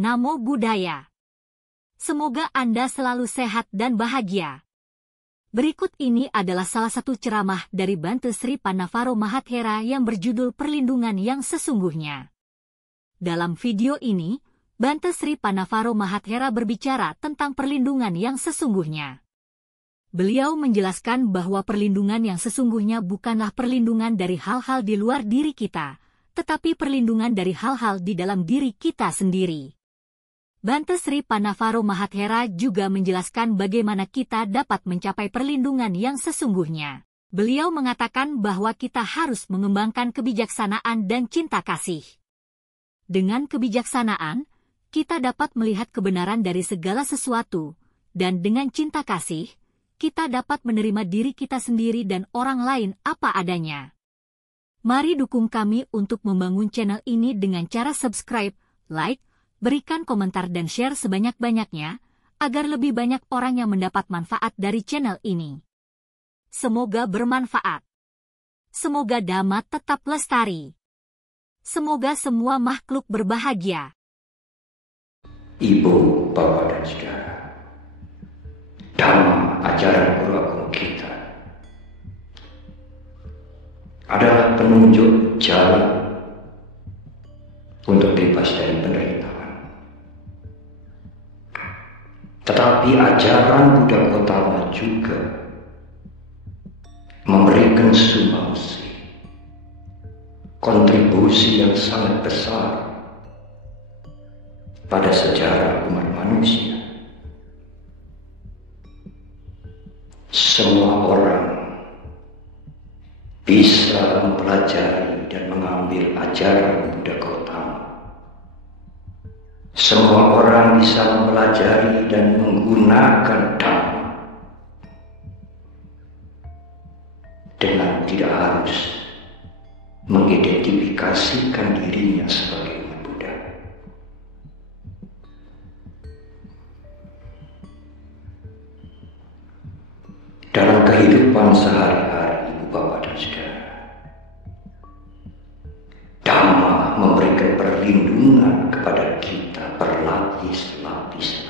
Namo Buddhaya. Semoga Anda selalu sehat dan bahagia. Berikut ini adalah salah satu ceramah dari Bhante Sri Pannavaro Mahathera yang berjudul Perlindungan yang Sesungguhnya. Dalam video ini, Bhante Sri Pannavaro Mahathera berbicara tentang perlindungan yang sesungguhnya. Beliau menjelaskan bahwa perlindungan yang sesungguhnya bukanlah perlindungan dari hal-hal di luar diri kita, tetapi perlindungan dari hal-hal di dalam diri kita sendiri. Bhante Sri Pannavaro Mahathera juga menjelaskan bagaimana kita dapat mencapai perlindungan yang sesungguhnya. Beliau mengatakan bahwa kita harus mengembangkan kebijaksanaan dan cinta kasih. Dengan kebijaksanaan, kita dapat melihat kebenaran dari segala sesuatu, dan dengan cinta kasih, kita dapat menerima diri kita sendiri dan orang lain apa adanya. Mari dukung kami untuk membangun channel ini dengan cara subscribe, like, berikan komentar dan share sebanyak-banyaknya, agar lebih banyak orang yang mendapat manfaat dari channel ini. Semoga bermanfaat. Semoga Dhamma tetap lestari. Semoga semua makhluk berbahagia. Ibu, Bapak, dan Saudara, Dhamma, ajaran Guru Agung kita, adalah penunjuk jalan untuk bebas dari penderitaan. Tetapi ajaran Buddha Gautama juga memberikan sumbangsi, kontribusi yang sangat besar pada sejarah umat manusia. Semua orang bisa mempelajari dan mengambil ajaran Buddha Gautama. Semua orang bisa mempelajari dan menggunakan Dhamma dengan tidak harus mengidentifikasikan dirinya sebagai umat Buddha. Dalam kehidupan sehari-hari, Ibu, Bapak, dan Saudara, Dhamma memberikan perlindungan kepada kita berlapis-lapis.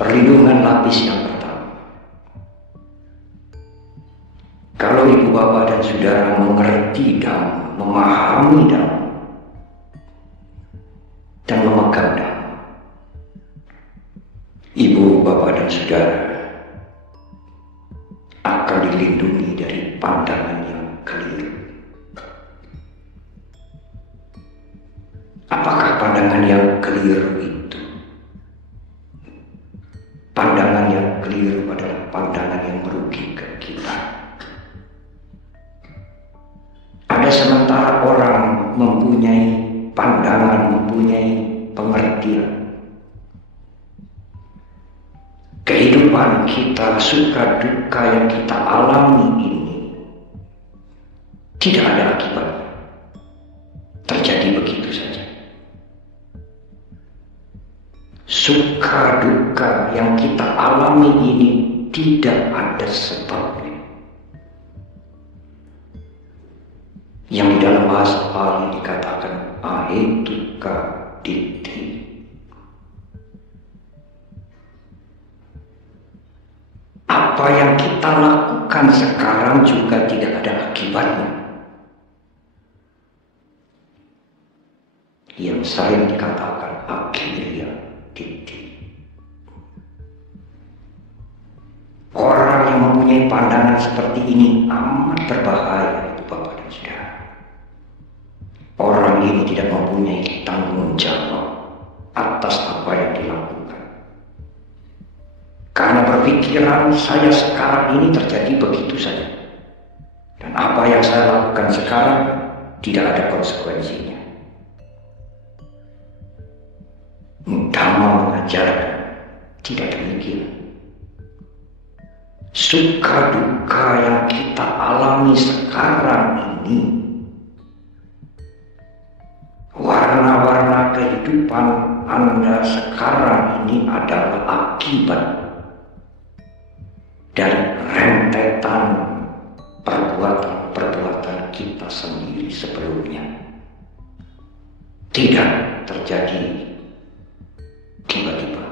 Perlindungan lapis yang pertama, kalau Ibu, Bapak, dan Saudara mengerti Dhamma, memahami Dhamma, dan memegang Dhamma, Ibu, Bapak, dan Saudara akan dilindungi dari pandangan yang keliru. Apakah pandangan yang keliru itu? Pandangan yang keliru adalah pandangan yang merugikan kita. Ada sementara orang mempunyai pandangan, mempunyai pengertian. Kehidupan kita, suka duka yang kita alami ini tidak ada akibatnya. Terjadi begitu saja. Suka duka yang kita alami ini tidak ada sebabnya. Yang di dalam bahasa Pali dikatakan ahetuka ditti. Apa yang kita lakukan sekarang juga tidak ada akibatnya. Yang sering dikatakan akirya ditti. Orang yang mempunyai pandangan seperti ini amat berbahaya, Ibu, Bapak, dan Saudara. Orang ini tidak mempunyai tanggung jawab atas apa yang dilakukan. Karena berpikiran saya sekarang ini terjadi begitu saja. Dan apa yang saya lakukan sekarang tidak ada konsekuensinya. Dhamma mengajarkan tidak demikian. Suka duka yang kita alami sekarang ini, warna-warna kehidupan Anda sekarang ini adalah akibat dari rentetan perbuatan perbuatan kita sendiri sebelumnya. Tidak terjadi tiba-tiba.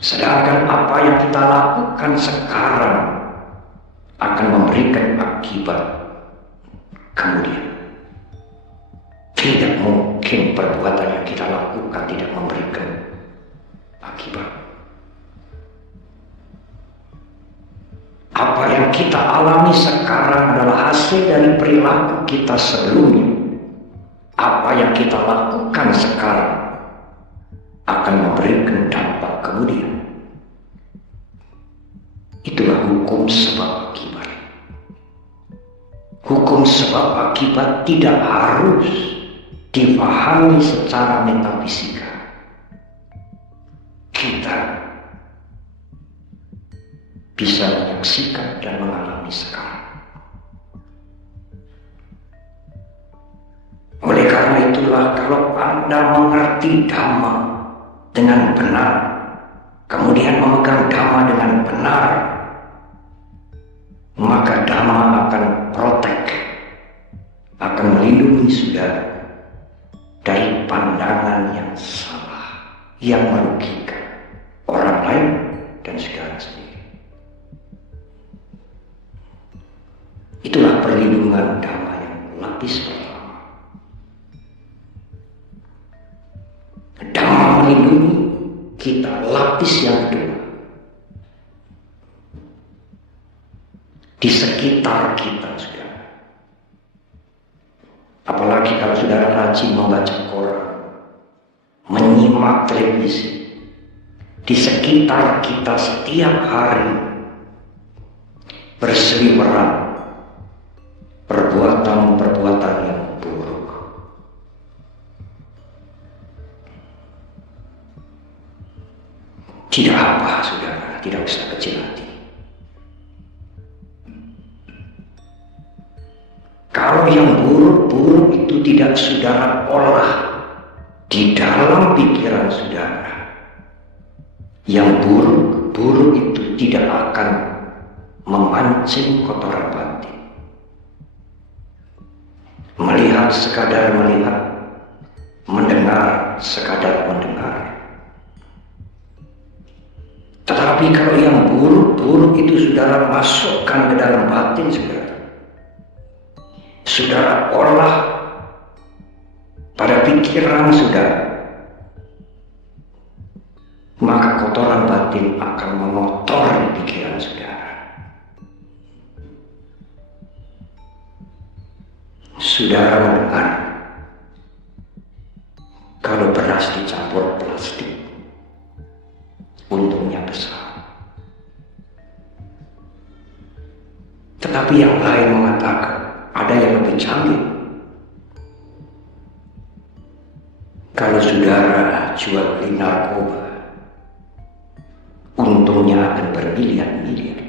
Sedangkan apa yang kita lakukan sekarang akan memberikan akibat kemudian. Tidak mungkin perbuatan yang kita lakukan tidak memberikan akibat. Apa yang kita alami sekarang adalah hasil dari perilaku kita sebelumnya. Apa yang kita lakukan sekarang akan memberikan dampak kemudian. Itulah hukum sebab akibat. Hukum sebab akibat tidak harus dipahami secara metafisika. Kita bisa menyaksikan dan mengalami sekarang. Oleh karena itulah, kalau Anda mengerti Dhamma dengan benar, kemudian memegang Dhamma dengan benar, maka Dhamma akan protect, akan melindungi saudara dari pandangan yang salah, yang merugikan orang lain dan saudara sendiri. Itulah perlindungan Dhamma yang lapis pertama. Dhamma melindungi kita, lapis yang kedua. Di sekitar kita, saudara. Apalagi kalau saudara rajin membaca koran, menyimak televisi. Di sekitar kita setiap hari berseliweran perbuatan-perbuatan yang buruk. Tidak apa, saudara, tidak usah kecil hati. Kalau yang buruk-buruk itu tidak saudara olah di dalam pikiran saudara, yang buruk-buruk itu tidak akan memancing kotoran batin. Melihat sekadar melihat, mendengar sekadar mendengar. Tetapi kalau yang buruk-buruk itu saudara masukkan ke dalam batin saudara, saudara olah pada pikiran saudara, maka kotoran batin akan mengotori pikiran saudara. Saudara mendengar kalau beras dicampur plastik, untungnya besar. Tetapi yang lain mengatakan ada yang lebih canggih. Kalau saudara jual beli narkoba, untungnya akan bermiliar-miliar.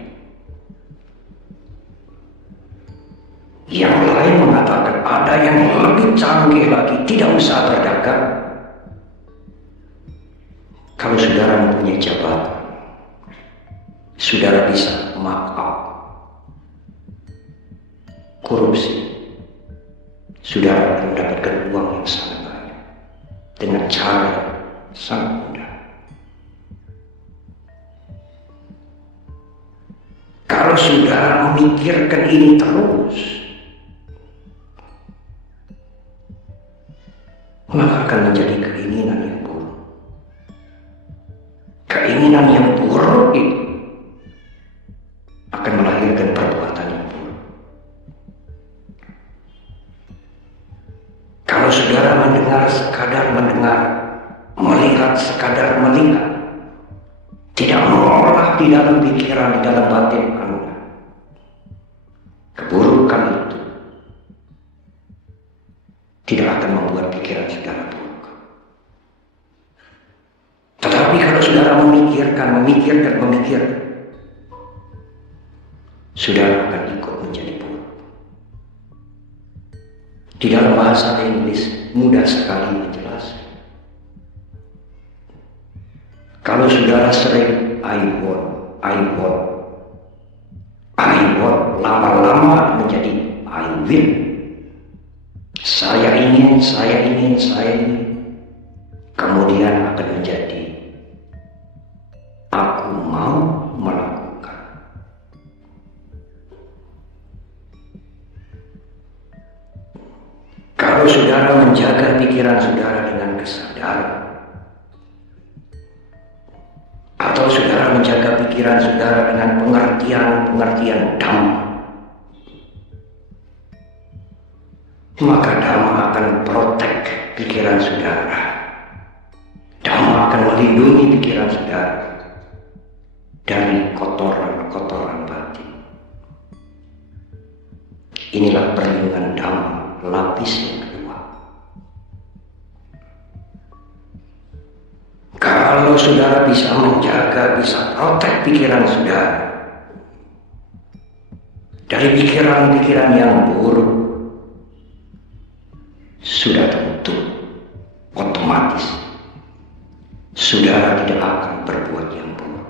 Yang lain mengatakan ada yang lebih canggih lagi, tidak usah berdagang. Kalau saudara mempunyai jabatan, saudara bisa mark up korupsi. Saudara akan mendapatkan uang yang sangat banyak dengan cara sangat mudah. Kalau saudara memikirkan ini terus, maka akan menjadi keinginan yang buruk. Keinginan yang buruk itu akan melahirkan perbuatan yang buruk. Kalau saudara mendengar sekadar mendengar, melihat sekadar melihat, tidak mengolah di dalam pikiran, di dalam batin Anda, keburukan itu tidak akan membuat pikiran saudara buruk. Tetapi kalau saudara memikirkan, saudara akan ikut menjadi buruk. Di dalam bahasa Inggris mudah sekali menjelaskan. Kalau saudara sering I want, I want lama-lama menjadi I will. Saya ingin. Kemudian akan menjadi aku mau melakukan. Kalau saudara menjaga pikiran saudara dengan kesadaran, atau saudara menjaga pikiran saudara dengan pengertian Dhamma, maka Dhamma akan protek pikiran saudara. Dhamma akan melindungi pikiran saudara dari kotoran-kotoran batin. Inilah perlindungan Dhamma, lapis yang kedua. Kalau saudara bisa menjaga, bisa protek pikiran saudara dari pikiran-pikiran yang buruk, sudah tentu otomatis saudara tidak akan berbuat yang buruk.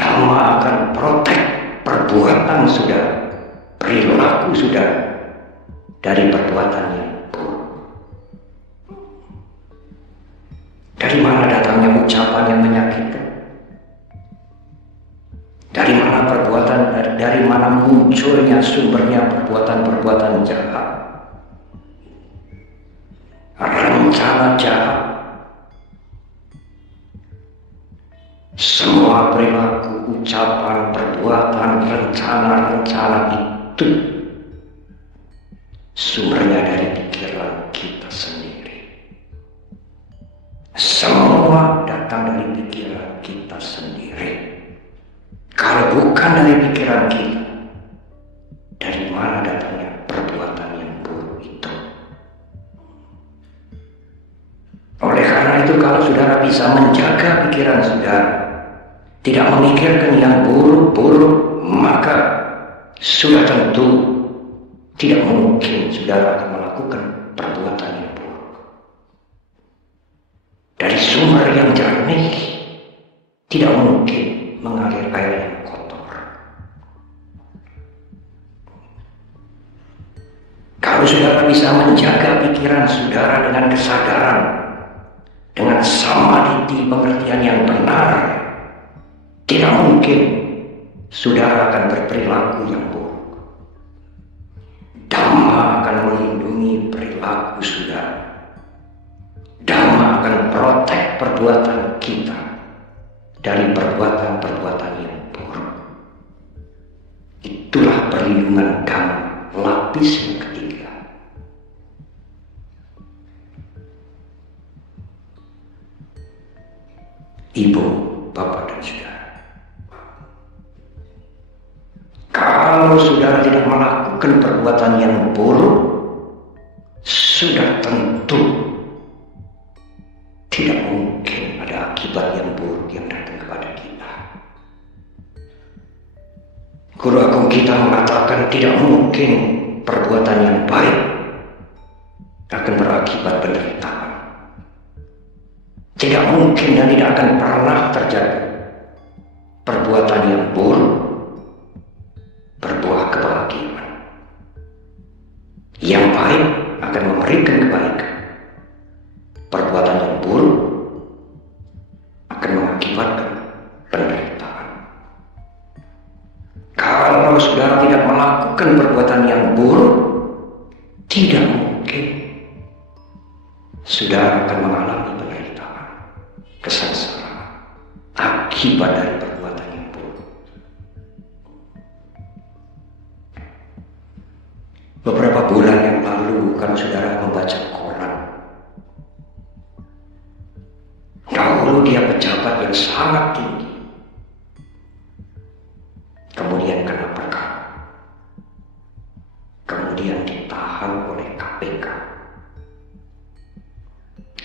Dhamma akan protek perbuatan saudara, perilaku saudara dari perbuatan yang buruk. Dari mana datangnya ucapan yang menyakitkan? Dari mana dari mana munculnya sumbernya perbuatan-perbuatan jahat? Rencana jahat. Semua perilaku, ucapan, perbuatan, rencana-rencana itu sumbernya dari pikiran kita sendiri. Semua datang dari pikiran kita sendiri. Kalau bukan dari pikiran kita, dari mana datangnya perbuatan yang buruk itu? Oleh karena itu, kalau saudara bisa menjaga pikiran saudara, tidak memikirkan yang buruk-buruk, maka sudah tentu tidak mungkin saudara akan melakukan perbuatan yang buruk. Dari sumber yang jernih tidak mungkin mengalir air yang kotor. Kalau saudara bisa menjaga pikiran saudara dengan kesadaran, dengan samadhi, pengertian yang benar, tidak mungkin saudara akan berperilaku yang buruk. Dhamma akan melindungi perilaku saudara. Dhamma akan protek perbuatan kita dari perbuatan-perbuatan yang buruk. Itulah perlindungan Dhamma, lapis yang ketiga. Ibu, bapak, dan saudara, kalau saudara tidak melakukan perbuatan yang buruk, sudah tentu tidak mungkin ada akibat yang buruk yang datang kepada kita. Guru agung kita mengatakan tidak mungkin perbuatan yang baik akan berakibat penderitaan. Tidak mungkin dan tidak akan pernah terjadi perbuatan yang buruk berbuah kebahagiaan. Yang baik akan memberikan kebaikan. Perbuatan yang buruk akan mengakibatkan penderitaan. Kalau saudara tidak melakukan perbuatan yang buruk, tidak mungkin saudara akan mengalami penderitaan, kesengsaraan akibat dari perbuatan yang buruk. Beberapa bulan yang lalu, kalau saudara membaca koran, dahulu dia pejabat yang sangat tinggi, kemudian kena perkara, kemudian ditahan oleh KPK.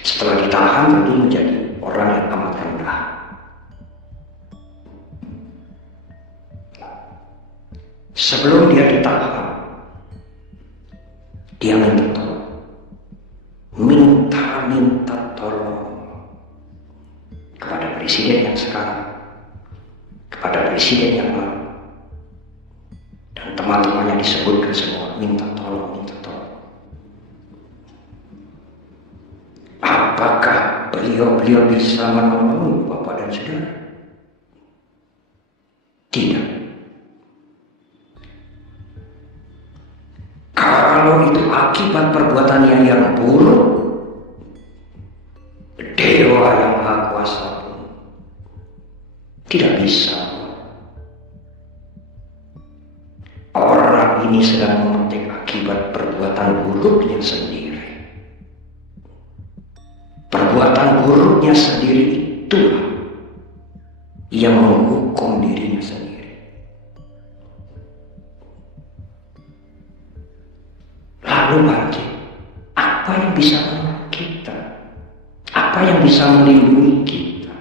Setelah ditahan, tentu menjadi orang yang amat rendah. Sebelum dia ditahan, dia minta tolong kepada presiden. presiden yang sekarang, kepada presiden yang lalu, dan teman-temannya disebutkan semua minta tolong, minta tolong. Apakah beliau bisa menolong Bapak dan Saudara? Tidak. Kalau itu akibat perbuatannya yang buruk, Dewa yang Maha Kuasa pun tidak bisa. Orang ini sedang memetik akibat perbuatan buruknya sendiri. Perbuatan buruknya sendiri itulah yang menghukum dirinya sendiri. Lalu nanti, apa yang bisa menolong kita? Apa yang bisa melindungi kita?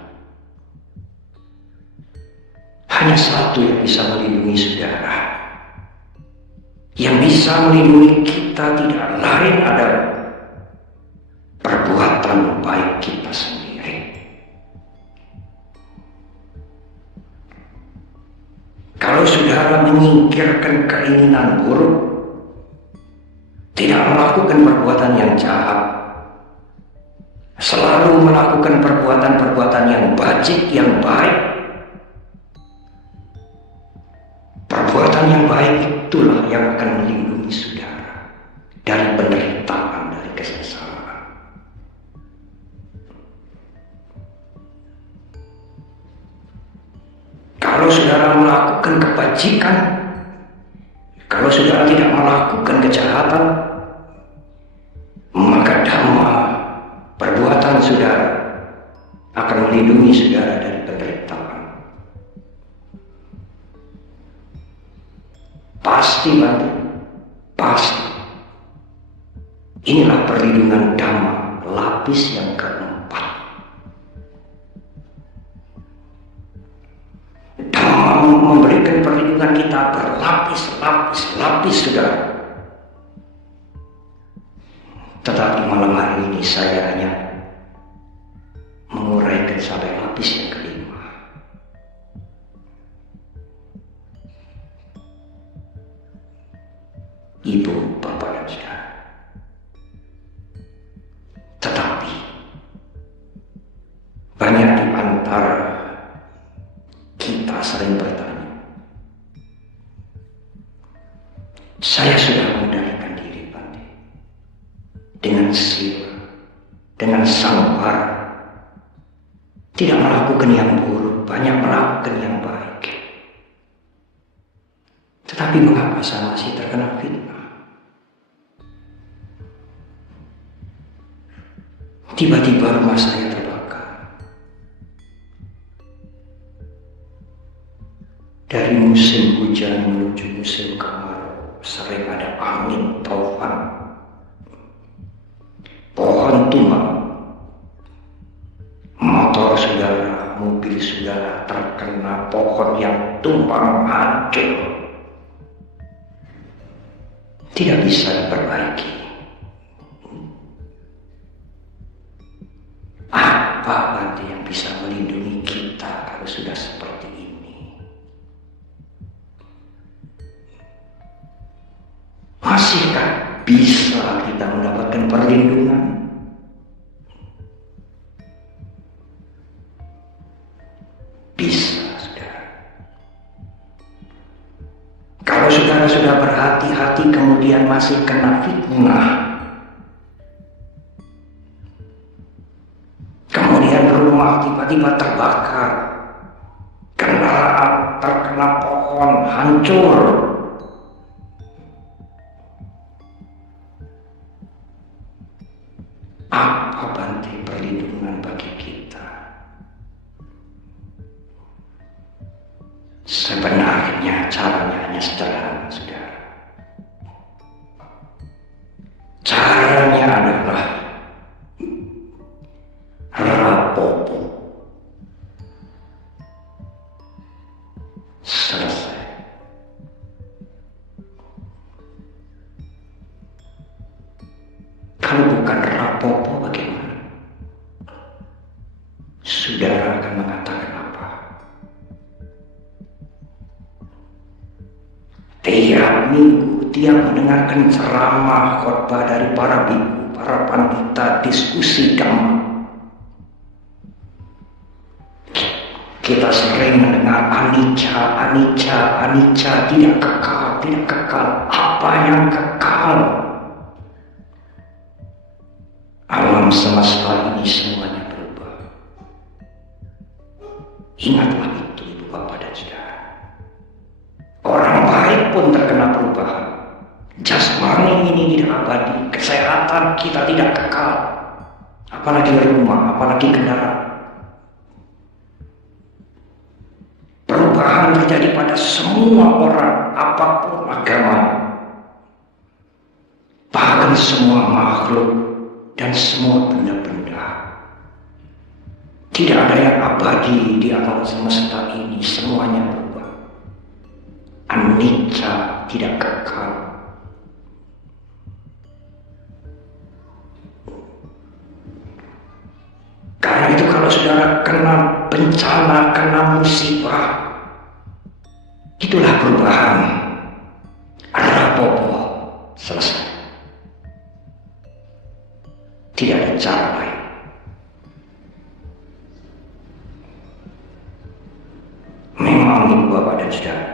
Hanya satu yang bisa melindungi saudara. Yang bisa melindungi kita tidak lain adalah perbuatan baik kita sendiri. Kalau saudara menyingkirkan keinginan buruk, tidak melakukan perbuatan yang jahat, selalu melakukan perbuatan-perbuatan yang bajik, yang baik, perbuatan yang baik itulah yang akan melindungi saudara dari penderitaan, dari kesengsaraan. Kalau saudara melakukan kebajikan, kalau saudara tidak melakukan kejahatan, maka dhamma, perbuatan saudara akan melindungi saudara dari penderitaan. Pasti bantu, pasti. Inilah perlindungan dhamma, lapis yang keempat. Dhamma memberikan perlindungan kita berlapis-lapis, saudara. Tetapi malam hari ini saya hanya menguraikan sampai lapis yang kelima. Ibu, Bapak, dan Saudara. Tetapi banyak di antara kita sering bertanya, saya sudah mengendalikan diri, Bante, dengan sila, dengan sabar, tidak melakukan yang buruk, banyak melakukan yang baik. Tetapi mengapa saya masih terkena fitnah? Tiba-tiba rumah saya terbakar. Dari musim hujan menuju musim kemarau, sering ada angin taufan. Pohon tumbang. Motor saudara, mobil saudara terkena pohon yang tumbang hancur. Tidak bisa diperbaiki. Apa Bante yang bisa melindungi kita kalau sudah seperti ini? Masihkah bisa kita mendapatkan perlindungan? Bisa, saudara. Kalau saudara sudah berhati-hati kemudian masih kena fitnah, rumah tiba-tiba terbakar, kendaraan terkena pohon hancur, apa Bante perlindungan bagi kita? Sebenarnya caranya hanya sederhana, saudara. Caranya adalah rapopo. Selesai. Kalau bukan rapopo bagaimana? Saudara akan mengatakan tiap mendengarkan ceramah khotbah dari para biku, para pandita, diskusi dhamma. Kita sering mendengar anicca, anicca, anicca, tidak kekal, tidak kekal. Apa yang kekal? Alam semesta ini semuanya berubah. Ingatlah itu, Ibu Bapak dan Saudara. Orang baik pun terkena perubahan. Jasmani ini tidak abadi, kesehatan kita tidak kekal. Apalagi rumah, apalagi kendaraan. Perubahan terjadi pada semua orang, apapun agamanya. Bahkan semua makhluk dan semua benda-benda. Tidak ada yang abadi di alam semesta ini, semuanya berubah. Anicca, tidak kekal. Karena itu kalau saudara kena bencana, kena musibah, itulah perubahan. Rapopo, selesai. Tidak ada cara lain. Memang Ibu Bapak dan Saudara,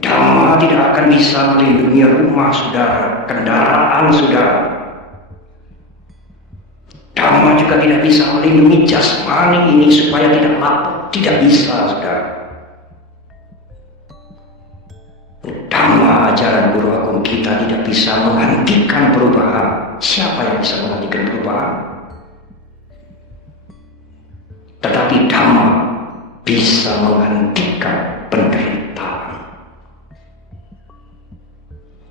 Dhamma tidak akan bisa melindungi rumah saudara, kendaraan saudara. Dhamma juga tidak bisa melindungi jasmani ini supaya tidak lapuk. Tidak bisa, saudara. Dhamma, ajaran Guru Agung kita tidak bisa menghentikan perubahan. Siapa yang bisa menghentikan perubahan? Tetapi Dhamma bisa menghentikan penderitaan.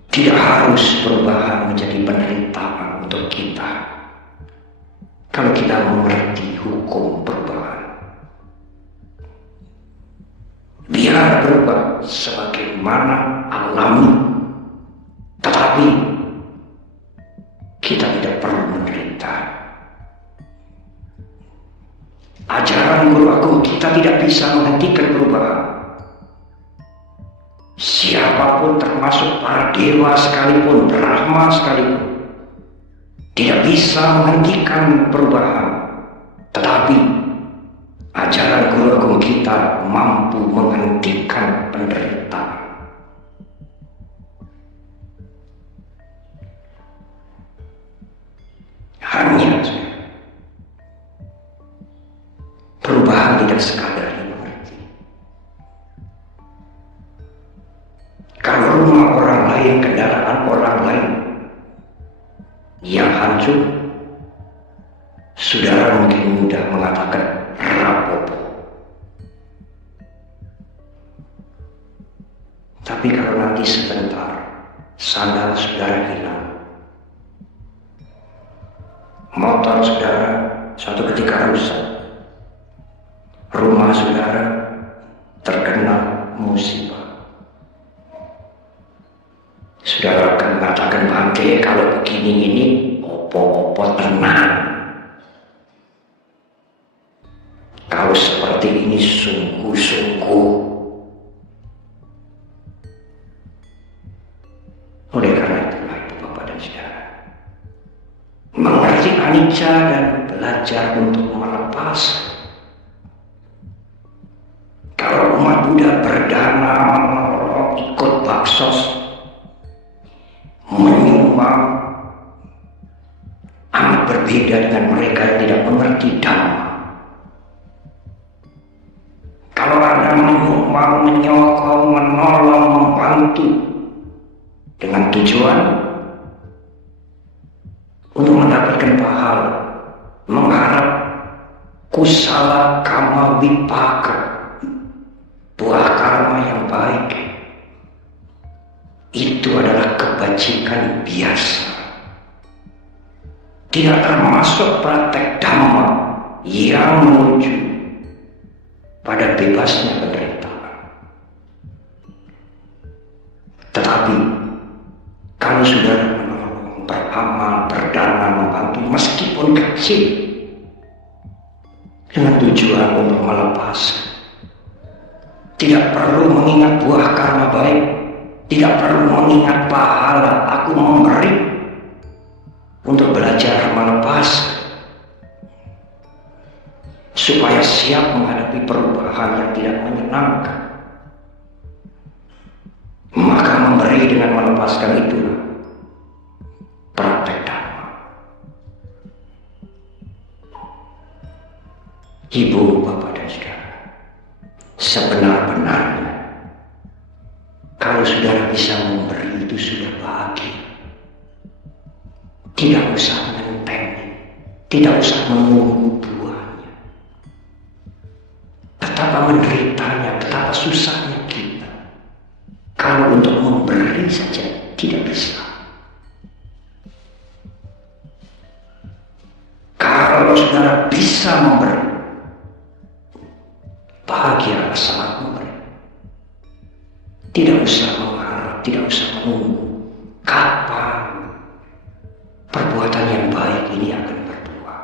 Tidak harus perubahan menjadi penderitaan untuk kita. Kalau kita mengerti hukum perubahan, biar berubah sebagaimana alami, tetapi kita tidak perlu menderita. Ajaran Guru Agung kita tidak bisa menghentikan perubahan. Siapapun termasuk para dewa sekalipun, Brahma sekalipun, tidak bisa menghentikan perubahan. Tetapi ajaran Guru Agung kita mampu menghentikan penderitaan. Hanya perubahan tidak sekadar dimengerti. Kalau rumah orang lain, kendaraan orang lain yang hancur, saudara mungkin mudah mengatakan rapopo. Tapi kalau nanti sebentar sandal saudara hilang, motor saudara suatu ketika rusak, rumah saudara terkena musibah, saudara akan mengatakan, bangke kalau begini ini opo-opo tenang. Kalau seperti ini sungguh-sungguh. Oleh karena itulah Ibu Bapak dan Saudara, mengerti anicca dan belajar untuk melepas. Kalau umat Buddha berdana menolong, ikut baksos, menyumbang, amat berbeda dengan mereka yang tidak mengerti Dhamma. Kalau Anda menyumbang, menyokong, menolong, membantu dengan tujuan untuk mendapatkan pahala, mengharap kusala kama vipaka, buah karma yang baik, itu adalah kebajikan biasa. Tidak termasuk praktek Dhamma yang menuju pada bebasnya penderitaan. Tetapi kalau saudara menolong, beramal, berdana, membantu meskipun kecil dengan tujuan untuk melepas, tidak perlu mengingat buah karma baik, Tidak perlu mengingat pahala, aku memberi untuk belajar melepas, supaya siap menghadapi perubahan yang tidak menyenangkan. Maka memberi dengan melepaskan itulah praktek Dhamma. Ibu, Bapak, dan Saudara, sebenar-benarnya kalau saudara bisa memberi itu sudah bahagia. Tidak usah menenteng, tidak usah menunggu buahnya. Betapa menderitanya, betapa susahnya kita kalau untuk memberi saja tidak bisa. Kalau saudara bisa memberi, bahagia saat memberi. Tidak usah mengharap, tidak usah menunggu kapan perbuatan yang baik ini akan berbuah.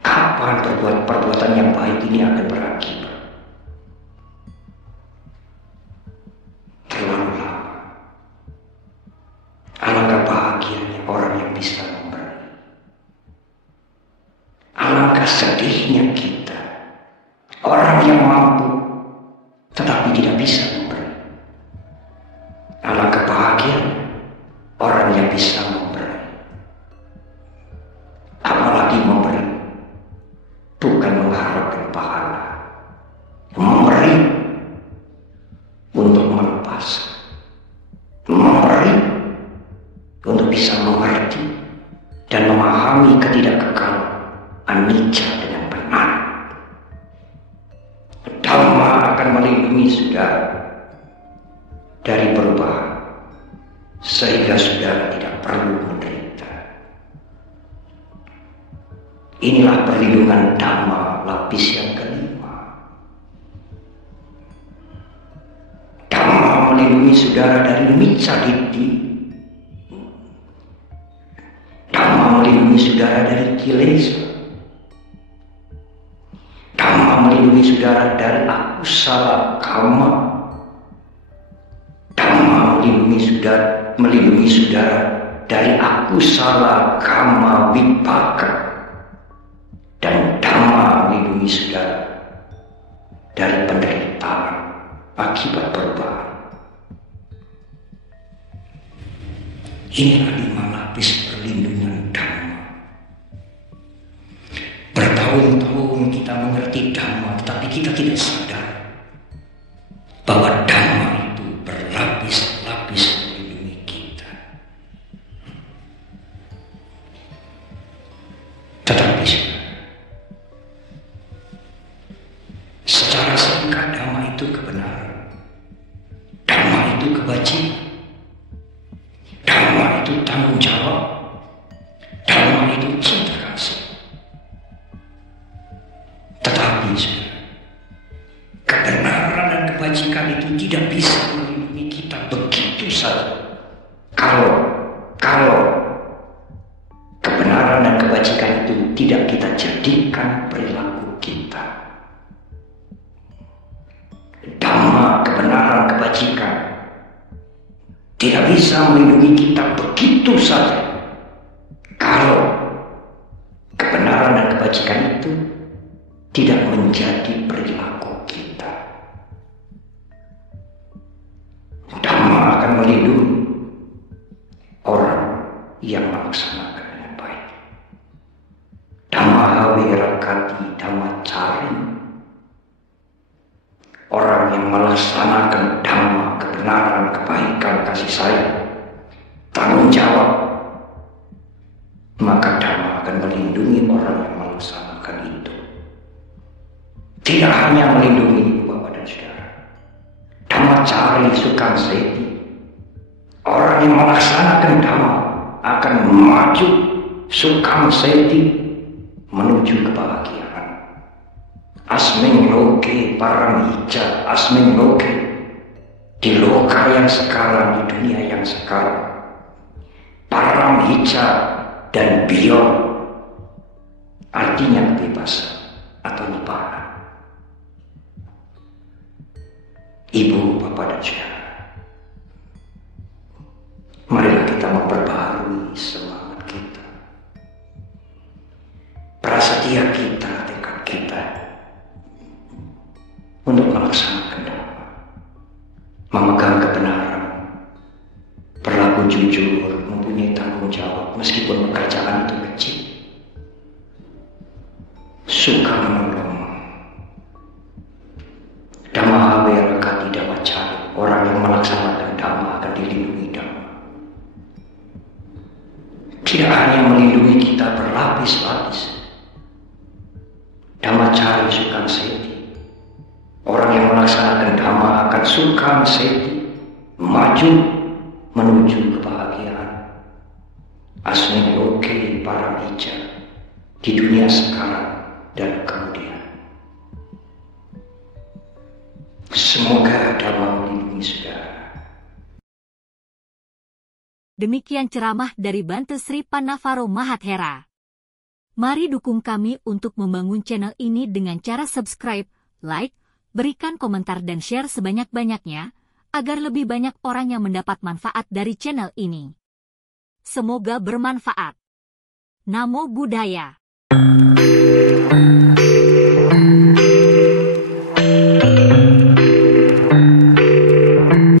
Kapan perbuatan yang baik ini akan berakibat. Terlalu lama. Alangkah bahagianya orang yang bisa memberi. Alangkah sedihnya kita, orang yang mampu tetapi tidak bisa memberi. Alangkah bahagianya orang yang bisa memberi. Apalagi memberi bukan mengharapkan pahala, memberi untuk melepas, memberi untuk bisa mengerti dan memahami ketidakkekalan anicca dengan benar. Dhamma akan melindungi saudara dari perubahan, sehingga saudara tidak perlu menderita. Inilah perlindungan Dhamma lapis yang kelima. Dhamma melindungi saudara dari micca ditti. Dhamma melindungi saudara dari kilesa. Dhamma melindungi saudara dari akusala kama. Dhamma melindungi saudara dari akusala kama vipaka. Dan Dhamma melindungi saudara dari penderitaan akibat perubahan. Inilah 5 lapis perlindungan Dhamma. Bertahun-tahun kita mengerti Dhamma, tetapi kita tidak sadar bahwa Dhamma itu berlapis-lapis melindungi kita. Tetapi secara singkat, Dhamma itu kebenaran, Dhamma itu kebajikan, Dhamma itu tanggung jawab, Dhamma itu cinta kasih. Tetapi kebenaran dan kebajikan itu tidak bisa melindungi kita begitu saja. Kalau kebenaran dan kebajikan itu tidak kita jadikan perilaku kita. Dhamma, kebenaran, kebajikan tidak bisa melindungi kita begitu saja kalau kebenaran dan kebajikan itu tidak menjadi perilaku kita. Dhamma akan melindungi orang yang melaksanakan dengan baik. Dhamma hawirakati dhamma cari. Orang yang melaksanakan Dhamma, kebenaran, kebaikan, kasih sayang, tanggung jawab, maka Dhamma akan melindungi orang yang melaksanakan itu. Tidak hanya melindungi Bapak dan Saudara, Dhamma cari sukam seti. Orang yang melaksanakan Dhamma akan maju sukam seti menuju kebahagiaan. Asming loke paramhicca, asming loke, di loka yang sekarang, di dunia yang sekarang, paramhicca dan beyond, artinya kebebasan atau nibbana. Ibu, Bapak, dan Saudara, marilah kita memperbaharui semangat kita, prasetya kita, tekad kita untuk melaksanakan dhamma, memegang kebenaran, berlaku jujur, mempunyai tanggung jawab meskipun pekerjaan itu kecil, suka menolong. Dhamma hawe rakati dhamma cari, orang yang melaksanakan dhamma akan dilindungi dhamma. Tidak hanya melindungi kita berlapis-lapis. Dhamma cari sukam seti, orang yang melaksanakan dhamma akan sukam seti, maju menuju kebahagiaan. Asmin loke paramija, di dunia sekarang dan kemudian. Semoga Dhamma melindungi saudara. Demikian ceramah dari Bante Sri Pannavaro Mahathera. Mari dukung kami untuk membangun channel ini dengan cara subscribe, like, berikan komentar dan share sebanyak-banyaknya, agar lebih banyak orang yang mendapat manfaat dari channel ini. Semoga bermanfaat. Namo Buddhaya.